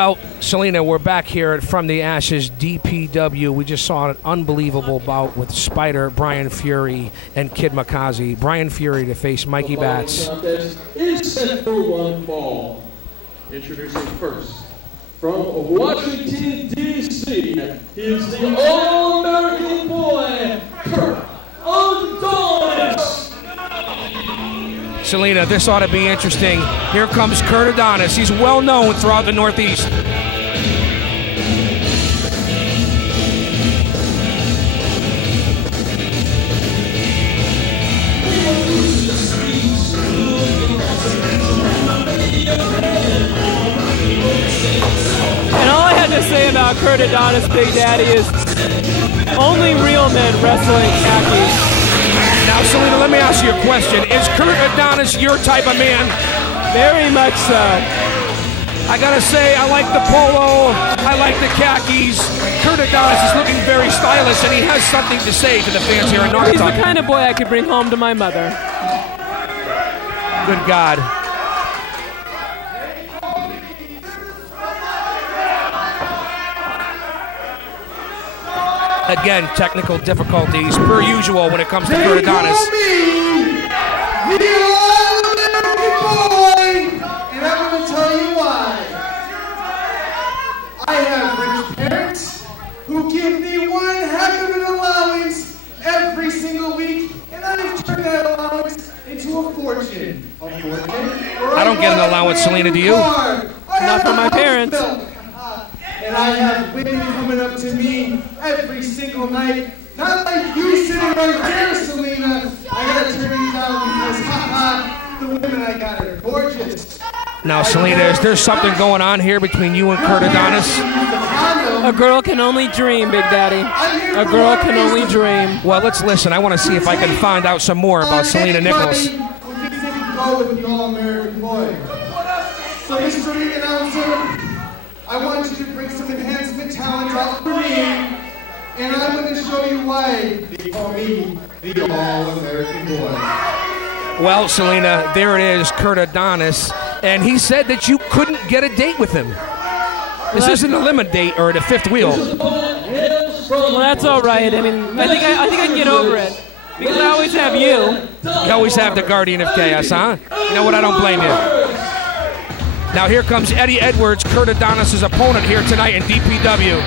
Well, Selena, we're back here from the Ashes DPW. We just saw an unbelievable bout with Spider, Brian Fury, and Kid Makazi. Brian Fury to face Mikey Batts. Is set for one fall. Introducing first, from Washington, D.C., is the All-American boy, Kurt Adonis. Selena, this ought to be interesting. Here comes Kurt Adonis. He's well known throughout the Northeast. And all I had to say about Kurt Adonis, Big Daddy, is only real men wrestling khakis. Now, Selena, let me ask you a question. Is Kurt Adonis your type of man? Very much so. I gotta say, I like the polo, I like the khakis. Kurt Adonis is looking very stylish, and he has something to say to the fans here in North. He's the kind of boy I could bring home to my mother. Good God. Again, technical difficulties per usual when it comes to Kurt Adonis. The All-American boy, and I'm going to tell you why. I have rich parents who give me one heck of an allowance every single week, and I've turned that allowance into a fortune. A fortune? I don't get an allowance, Selena, do you? Not from my parents. And I have women coming up to me every single night. Not like you sitting right there, Selena. I gotta turn you down because, the women I got are gorgeous. Now, Selena, is there something going on here between you and Kurt Adonis? A girl can only dream, Big Daddy. A girl can only dream. Well, let's listen. I want to see if I can find out some more about Selena Nichols. Who thinks they can go with the All-American boy? So, Mr. Ring Announcer, I want you to bring some enhancement talent out for me, and I'm going to show you why they call me the All-American boy. Well, Selena, there it is, Kurt Adonis, and he said that you couldn't get a date with him. This isn't a limit date or the fifth wheel. Well, that's all right. I mean, I think I can get over it because I always have you. You always have the Guardian of Chaos, huh? You know what? I don't blame you. Now here comes Eddie Edwards, Kurt Adonis' opponent here tonight in DPW.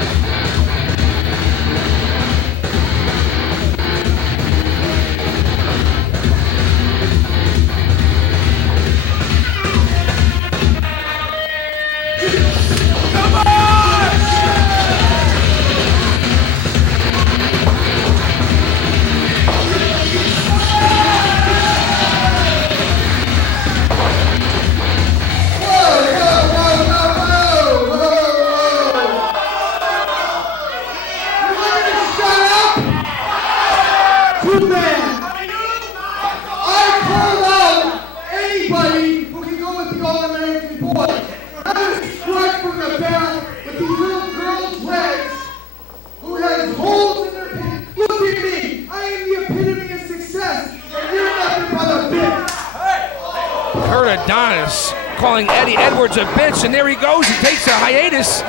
Adonis calling Eddie Edwards a bitch, and there he goes. He takes a hiatus.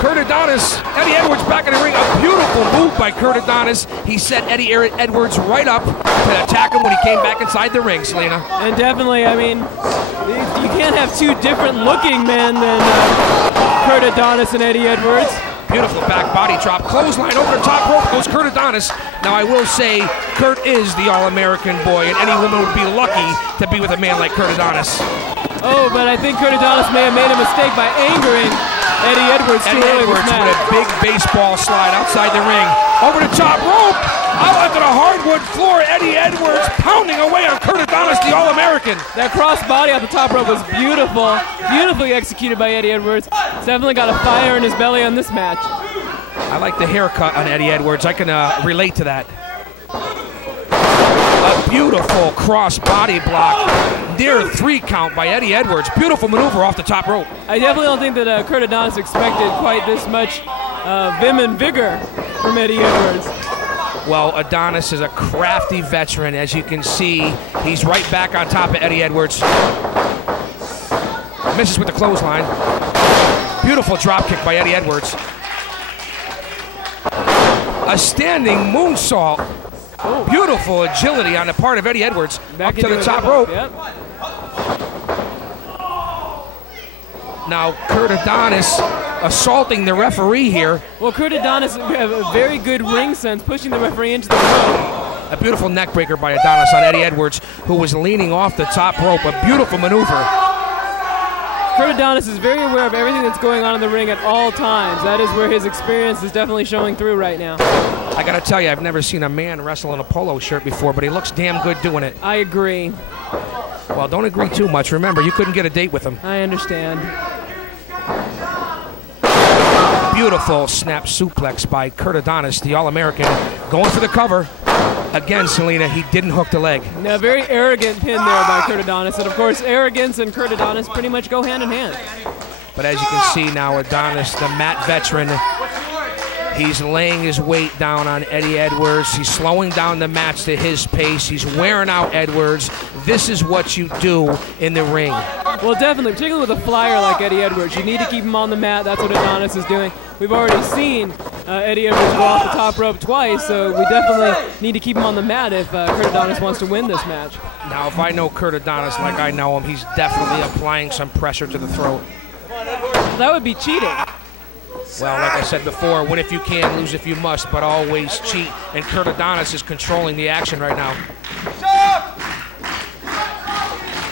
Kurt Adonis, Eddie Edwards back in the ring. A beautiful move by Kurt Adonis. He set Eddie Edwards right up to attack him when he came back inside the ring, Selena. And definitely, I mean, you can't have two different looking men than Kurt Adonis and Eddie Edwards. Beautiful back body drop. Clothesline over the top rope goes Kurt Adonis. Now, I will say, Kurt is the All-American boy, and any woman would be lucky to be with a man like Kurt Adonis. Oh, but I think Kurt Adonis may have made a mistake by angering Eddie Edwards too early with a big baseball slide outside the ring. Over the top rope. Out onto the hardwood floor. Eddie Edwards pounding away on Kurt Adonis, the All-American. That cross body off the top rope was beautiful. Beautifully executed by Eddie Edwards. Definitely got a fire in his belly on this match. I like the haircut on Eddie Edwards. I can relate to that. A beautiful cross body block. Near 3 count by Eddie Edwards. Beautiful maneuver off the top rope. I definitely don't think that Kurt Adonis expected quite this much vim and vigor from Eddie Edwards. Well, Adonis is a crafty veteran. As you can see, he's right back on top of Eddie Edwards. Misses with the clothesline. Beautiful drop kick by Eddie Edwards. A standing moonsault. Beautiful agility on the part of Eddie Edwards. Up to the top rope. Yep. Now Kurt Adonis assaulting the referee here. Well, Kurt Adonis have a very good ring sense, pushing the referee into the rope. A beautiful neck breaker by Adonis on Eddie Edwards, who was leaning off the top rope. A beautiful maneuver. Kurt Adonis is very aware of everything that's going on in the ring at all times. That is where his experience is definitely showing through right now. I gotta tell you, I've never seen a man wrestle in a polo shirt before, but he looks damn good doing it. I agree. Well, don't agree too much. Remember, you couldn't get a date with him. I understand. Beautiful snap suplex by Kurt Adonis, the All-American, going for the cover. Again, Selena, he didn't hook the leg. A very arrogant pin there by Kurt Adonis. And, of course, arrogance and Kurt Adonis pretty much go hand in hand. But as you can see now, Adonis, the mat veteran, he's laying his weight down on Eddie Edwards. He's slowing down the match to his pace. He's wearing out Edwards. This is what you do in the ring. Well, definitely, particularly with a flyer like Eddie Edwards. You need to keep him on the mat. That's what Adonis is doing. We've already seen Eddie Edwards go off the top rope twice, so we definitely need to keep him on the mat if Kurt Adonis wants to win this match. Now, if I know Kurt Adonis like I know him, he's definitely applying some pressure to the throat. That would be cheating. Well, like I said before, win if you can, lose if you must, but always cheat. And Kurt Adonis is controlling the action right now.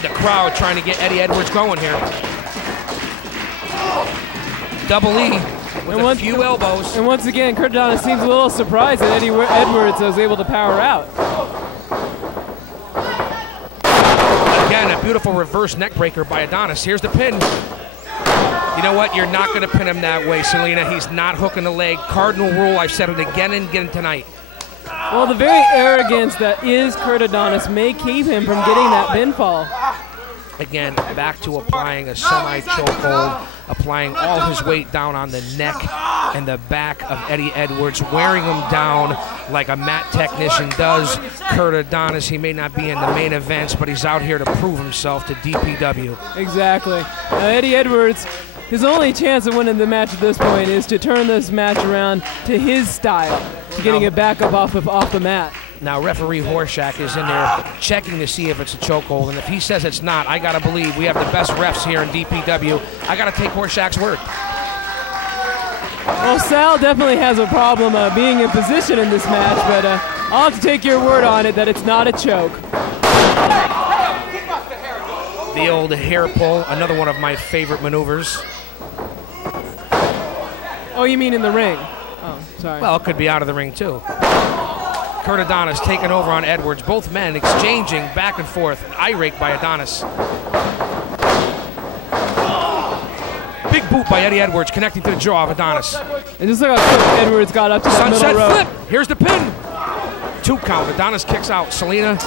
The crowd trying to get Eddie Edwards going here. Double E with a few elbows. And once again, Kurt Adonis seems a little surprised that Eddie Edwards was able to power out. Again, a beautiful reverse neck breaker by Adonis. Here's the pin. You know what? You're not going to pin him that way, Selena. He's not hooking the leg. Cardinal rule. I've said it again and again tonight. Well, the very arrogance that is Kurt Adonis may keep him from getting that pinfall. Again, back to applying a semi-chokehold, applying all his weight down on the neck and the back of Eddie Edwards, wearing him down like a mat technician does. Kurt Adonis, he may not be in the main events, but he's out here to prove himself to DPW. Exactly. Now, Eddie Edwards, his only chance of winning the match at this point is to turn this match around to his style, to getting it back up off the mat. Now, referee Horshack is in there checking to see if it's a chokehold, and if he says it's not, I gotta believe we have the best refs here in DPW. I gotta take Horshack's word. Well, Sal definitely has a problem being in position in this match, but I'll have to take your word on it that it's not a choke. The old hair pull, another one of my favorite maneuvers. Oh, you mean in the ring? Oh, sorry. Well, it could be out of the ring, too. Kurt Adonis taking over on Edwards. Both men exchanging back and forth. An eye rake by Adonis. Big boot by Eddie Edwards connecting to the jaw of Adonis. And just look how quick Edwards got up to that Sunset middle rope. flip. Here's the pin. 2 count. Adonis kicks out. Selena,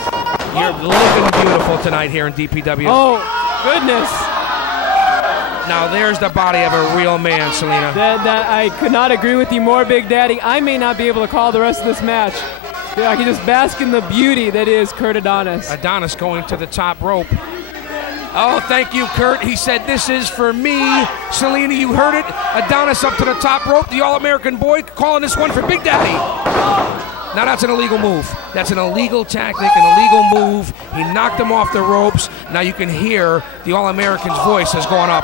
you're looking beautiful tonight here in DPW. Oh, goodness. Now there's the body of a real man, Selena. That I could not agree with you more, Big Daddy. I may not be able to call the rest of this match. I can just bask in the beauty that is Kurt Adonis. Adonis going to the top rope. Oh, thank you, Kurt. He said, this is for me. Selena, you heard it. Adonis up to the top rope. The All-American boy calling this one for Big Daddy. Now that's an illegal move. That's an illegal tactic, an illegal move. He knocked him off the ropes. Now you can hear the All-American's voice has gone up.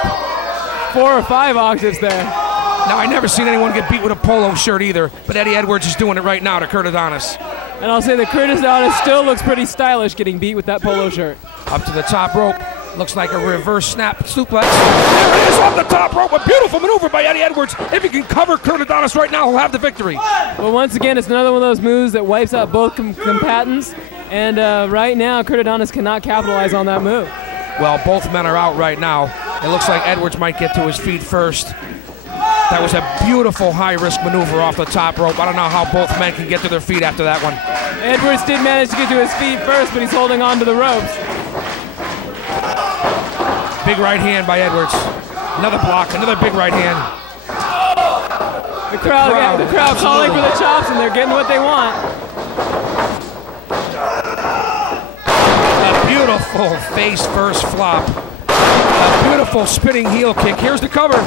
4 or 5 octaves there. Now, I never seen anyone get beat with a polo shirt either, but Eddie Edwards is doing it right now to Kurt Adonis. And I'll say that Kurt Adonis still looks pretty stylish getting beat with that polo shirt. Up to the top rope. Looks like a reverse snap suplex. There it is off the top rope. A beautiful maneuver by Eddie Edwards. If he can cover Kurt Adonis right now, he'll have the victory. Well, once again, it's another one of those moves that wipes out both combatants. And right now, Kurt Adonis cannot capitalize on that move. Well, both men are out right now. It looks like Edwards might get to his feet first. That was a beautiful high-risk maneuver off the top rope. I don't know how both men can get to their feet after that one. Edwards did manage to get to his feet first, but he's holding on to the ropes. Big right hand by Edwards. Another block, another big right hand. The crowd calling for the chops, and they're getting what they want. A beautiful face-first flop. A beautiful spinning heel kick. Here's the cover.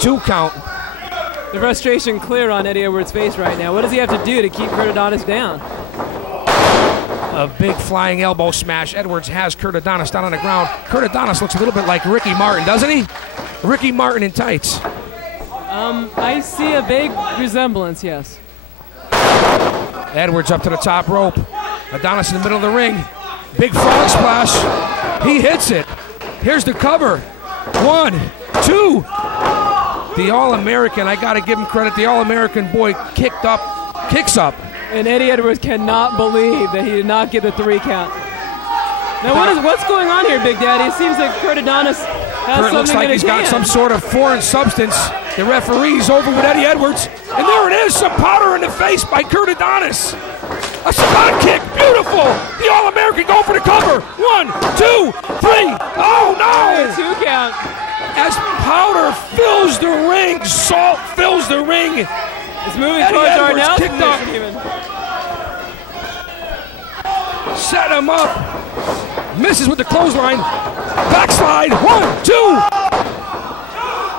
2 count. The frustration clear on Eddie Edwards' face right now. What does he have to do to keep Kurt Adonis down? A big flying elbow smash. Edwards has Kurt Adonis down on the ground. Kurt Adonis looks a little bit like Ricky Martin, doesn't he? Ricky Martin in tights. I see a vague resemblance, yes. Edwards up to the top rope. Adonis in the middle of the ring. Big frog splash. He hits it. Here's the cover. 1, 2. The All-American, I got to give him credit. The All-American boy kicks up. And Eddie Edwards cannot believe that he did not get the 3 count. Now, what's going on here, Big Daddy? It seems like Kurt Adonis has Kurt looks like he's got some sort of foreign substance. The referee's over with Eddie Edwards. And there it is, some powder in the face by Kurt Adonis. A spot kick, beautiful. The All-American going for the cover. 1, 2, 3. Oh, no. 2 count. As powder fills the ring, salt fills the ring. It's moving Eddie towards Edwards Arnell's kicked up. even. Set him up. Misses with the clothesline. Backslide. 1, 2.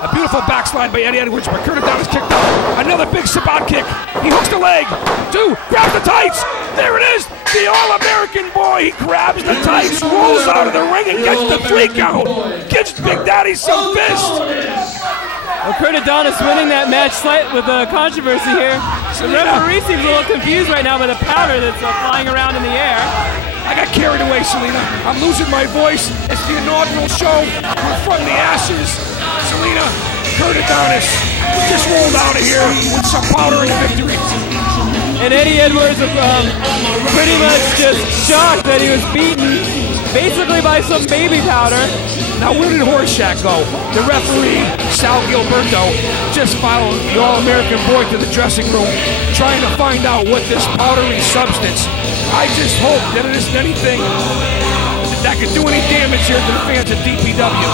A beautiful backslide by Eddie Edwards, but Kurt Adonis kicked up. Another big sabot kick. He hooks the leg. 2. Grabs the tights. There it is. The All-American boy. He grabs the tights, rolls out of the ring, and gets the 3 count. Gives Big Daddy some fist. Well, Kurt Adonis winning that match slight with a controversy here. The referee seems a little confused right now by the powder that's flying around in the air. I got carried away, Selena. I'm losing my voice. It's the inaugural show. We're from the ashes. Selena, Kurt Adonis just rolled out of here with some powder and victory. And Eddie Edwards pretty much just shocked that he was beaten basically by some baby powder. Now, where did Horseshack go? The referee, Sal Gilberto, just followed the All-American boy to the dressing room, trying to find out what this powdery substance. I just hope that it isn't anything that could do any damage here to the fans at DPW.